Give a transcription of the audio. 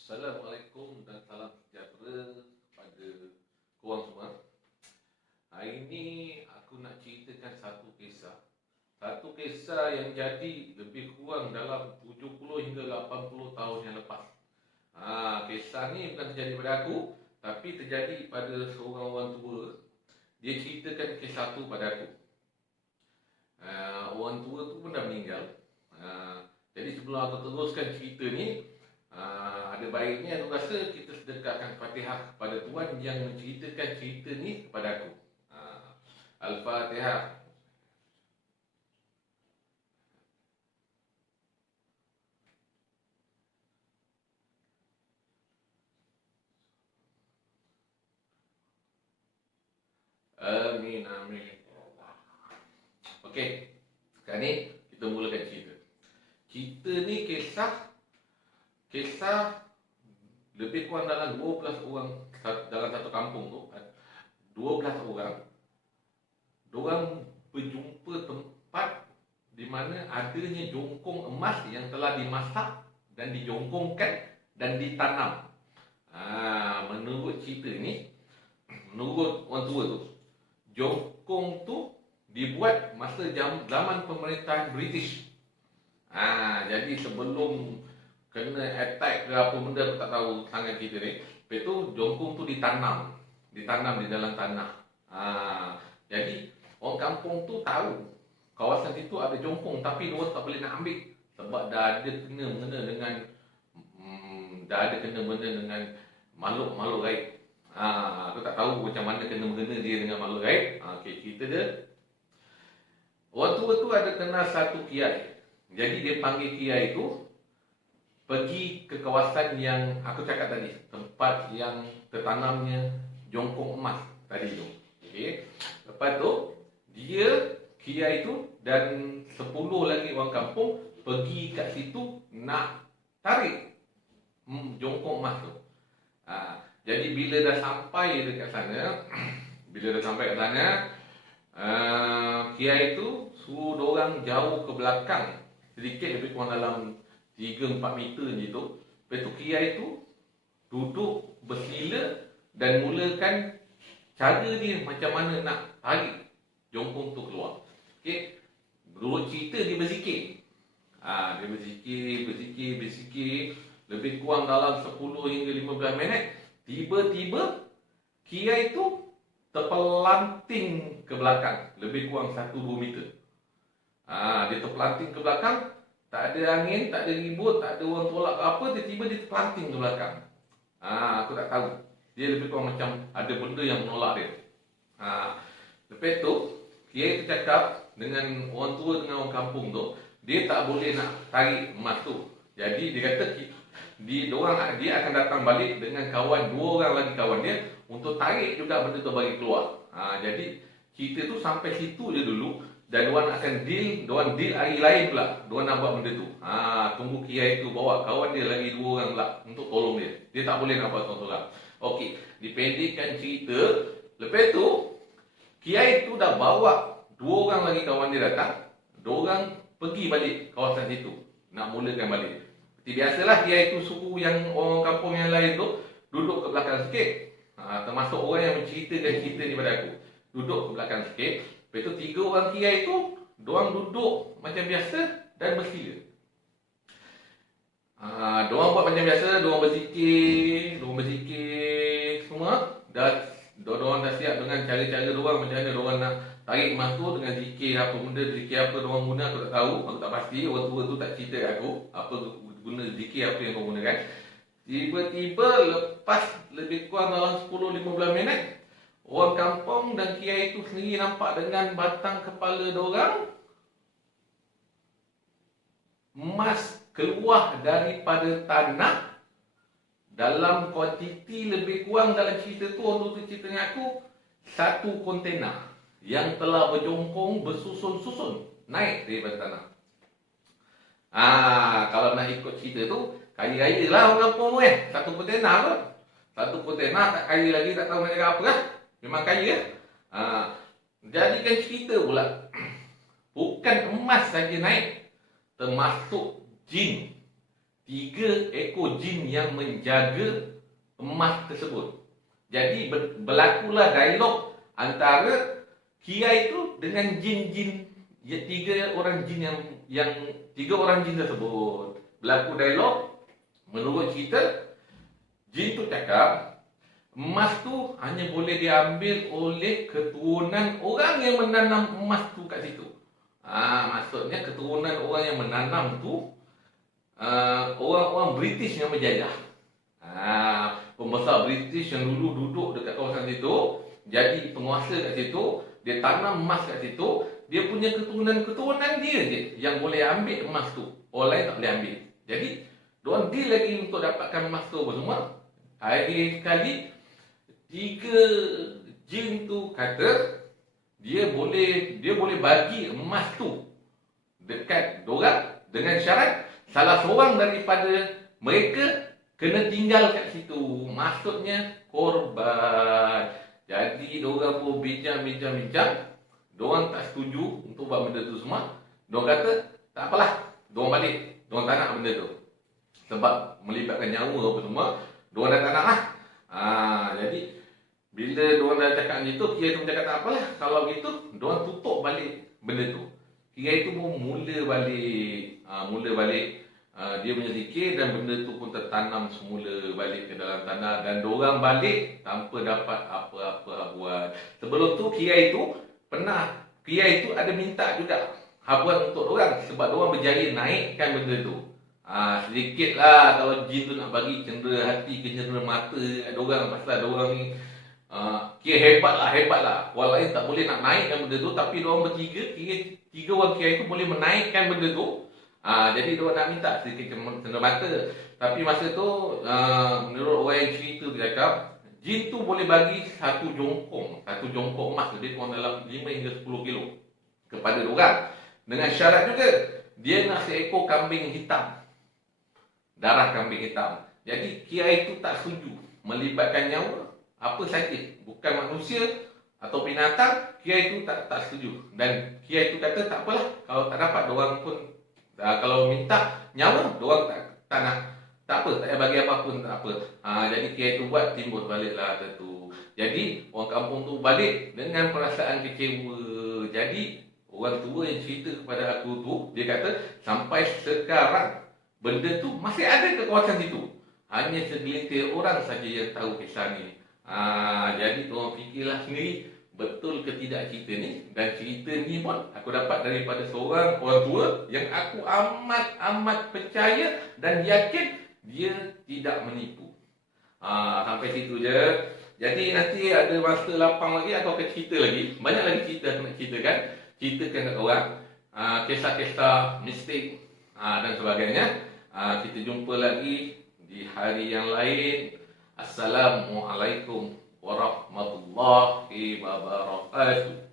Assalamualaikum dan salam sejahtera kepada korang semua. Hari ini aku nak ceritakan satu kisah. Satu kisah yang jadi lebih kurang dalam 70 hingga 80 tahun yang lepas. Kisah ni bukan terjadi pada aku, tapi terjadi pada seorang orang tua. Dia ceritakan kisah tu pada aku. Orang tua tu pun dah meninggal. Jadi sebelum aku teruskan cerita ni, ada baiknya aku rasa kita sedekahkan Fatihah kepada Tuhan yang menceritakan cerita ni kepada aku. Al-Fatihah. Amin, amin. Okey, sekarang ni kita mulakan cerita. Cerita ni kisah lebih kurang dalam 12 orang dalam satu kampung tu. 12 orang. Diorang berjumpa tempat di mana adanya jongkong emas yang telah dimasak dan dijongkongkan dan ditanam. Menurut cerita ni, menurut orang tua tu, jongkong tu dibuat masa zaman pemerintahan British. Jadi sebelum kena attack ke apa benda aku tak tahu sangat cerita ni. Lepas tu jongkong tu ditanam di dalam tanah. Jadi orang kampung tu tahu kawasan situ ada jongkong, tapi diorang tak boleh nak ambil sebab dah ada kena-mengena dengan makhluk-makhluk gaib. Aku tak tahu macam mana kena-mengena dia dengan makhluk gaib. Okey, cerita dia. Orang tua tu ada kenal satu kiai. Jadi dia panggil kiai tu pergi ke kawasan yang aku cakap tadi, tempat yang tertanamnya jongkong emas tadi tu. Okey. Lepas tu kiai tu dan 10 lagi orang kampung pergi kat situ nak tarik jongkong emas tu. Jadi bila dah sampai dekat sana, kiai tu suruh diorang jauh ke belakang sedikit, lebih kurang dalam 3-4 meter je tu. Lepas tu kiai tu duduk bersila dan mulakan cara dia macam mana nak tarik jongkong tu keluar. Okey. Menurut cerita dia berzikir. Dia berzikir lebih kurang dalam 10 hingga 15 minit. Tiba-tiba kiai tu terpelanting ke belakang lebih kurang 1-2 meter. Dia terpelanting ke belakang, tak ada angin, tak ada ribut, tak ada orang tolak ke apa, tiba-tiba dia terpelanting ke belakang. Aku tak tahu. Dia lebih kurang macam ada benda yang menolak dia. Lepas tu, kiai tu cakap dengan orang tua dengan orang kampung tu, dia tak boleh nak tarik emas tu. Jadi dia kata dia akan datang balik dengan kawan, 2 orang lagi kawan dia untuk tarik juga benda tu bagi keluar. Jadi cerita tu sampai situ je dulu. Dan diorang akan deal hari lain pula. Diorang nak buat benda tu. Tunggu kiai tu bawa kawan dia lagi 2 orang pula untuk tolong dia. Dia tak boleh nak buat seorang-seorang. Okey, dipendekkan cerita. Lepas tu, kiai tu dah bawa 2 orang lagi kawan dia datang. Diorang pergi balik kawasan situ. Nak mulakan balik. Seperti biasalah, kiai tu suruh yang orang kampung yang lain tu duduk ke belakang sikit. Termasuk orang yang menceritakan cerita ni pada aku. Duduk ke belakang sikit. Lepas tu 3 orang kiai tu, diorang duduk macam biasa dan bersila. Diorang buat macam biasa, diorang berzikir semua. Diorang dah siap dengan cara-cara diorang, macam mana diorang nak tarik emas tu dengan zikir apa benda, zikir apa diorang guna aku tak tahu, aku tak pasti. Orang tua tu tak cerita kat aku apa guna zikir apa yang diorang gunakan. Tiba-tiba lepas lebih kurang dalam 10-15 minit, orang kampung dan kiai itu sendiri nampak dengan batang kepala diorang emas keluar daripada tanah dalam kuantiti lebih kurang dalam cerita tu, orang tu cerita dengan aku, 1 kontena yang telah berjongkong bersusun-susun naik daripada tanah. Kalau nak ikut cerita tu, kaya-kaya lah orang kampung tu 1 kontena kot. 1 kontena tak kaya lagi, tak tahu nak cakap apa lah. Memang kaya. Jadikan cerita pula. Bukan emas saja naik, termasuk jin. 3 ekor jin yang menjaga emas tersebut. Jadi berlakulah dialog antara kiai itu dengan jin-jin, 3 orang jin yang 3 orang jin tersebut. Berlaku dialog. Menurut cerita, jin tu cakap emas tu hanya boleh diambil oleh keturunan orang yang menanam emas tu kat situ. Maksudnya keturunan orang yang menanam tu orang-orang British yang menjajah. Pembesar British yang dulu duduk dekat kawasan situ, jadi penguasa kat situ, dia tanam emas kat situ, dia punya keturunan-keturunan dia je yang boleh ambil emas tu. Orang lain tak boleh ambil. Jadi diorang deal lagi untuk dapatkan emas tu apa semua. Hari sekali 3 jin tu kata dia boleh bagi emas tu dekat diorang dengan syarat salah seorang daripada mereka kena tinggal kat situ. Maksudnya korban. Jadi diorang pun bincang. Diorang tak setuju untuk buat benda tu semua. Diorang kata tak apalah, diorang balik. Diorang tak nak benda tu sebab melibatkan nyawa apa semua. Diorang dah tak nak lah. Jadi bila diorang dah cakap macam tu, kiai tu cakap tak apalah, kalau gitu diorang tutup balik benda tu. Kiai tu pun mula balik dia punya zikir, dan benda tu pun tertanam semula balik ke dalam tanah, dan diorang balik tanpa dapat apa-apa habuan. Sebelum tu kiai tu ada minta juga habuan untuk diorang sebab diorang berjaya naikkan benda tu. Sedikit lah kalau jin tu nak bagi cendera hati ke cendera mata kat diorang, pasal diorang ni kira hebat lah. Orang lain tak boleh nak naikkan benda tu, tapi diorang bertiga, tiga orang kiai tu boleh menaikkan benda tu. Jadi diorang nak minta sedikit cendera mata. Tapi masa tu menurut orang yang cerita dia cakap, jin tu boleh bagi satu jongkok emas, lebih kurang dalam 5 hingga 10 kilo kepada diorang, dengan syarat juga dia nak seekor kambing hitam, darah kambing hitam. Jadi kiai itu tak setuju melibatkan nyawa apa saja, bukan manusia atau binatang. Kiai itu tak setuju, dan kiai itu kata tak apalah, kalau tak dapat diorang pun kalau minta nyawa diorang tak nak, tak apa, tak payah bagi apapun, tak apa. Jadi kiai itu buat timbul baliklah tu. Jadi orang kampung tu balik dengan perasaan kecewa. Jadi orang tua yang cerita kepada aku tu, dia kata sampai sekarang benda tu masih ada ke kawasan situ. Hanya segelintir orang saja yang tahu kisah ni. Jadi korang fikirlah sendiri, betul ke tidak cerita ni. Dan cerita ni pun aku dapat daripada seorang orang tua yang aku amat percaya dan yakin dia tidak menipu. Sampai situ je. Jadi nanti ada masa lapang lagi aku akan cerita lagi. Banyak lagi cerita aku nak ceritakan. Ceritakan kat korang kisah-kisah mistik dan sebagainya. Kita jumpa lagi di hari yang lain. Assalamualaikum warahmatullahi wabarakatuh.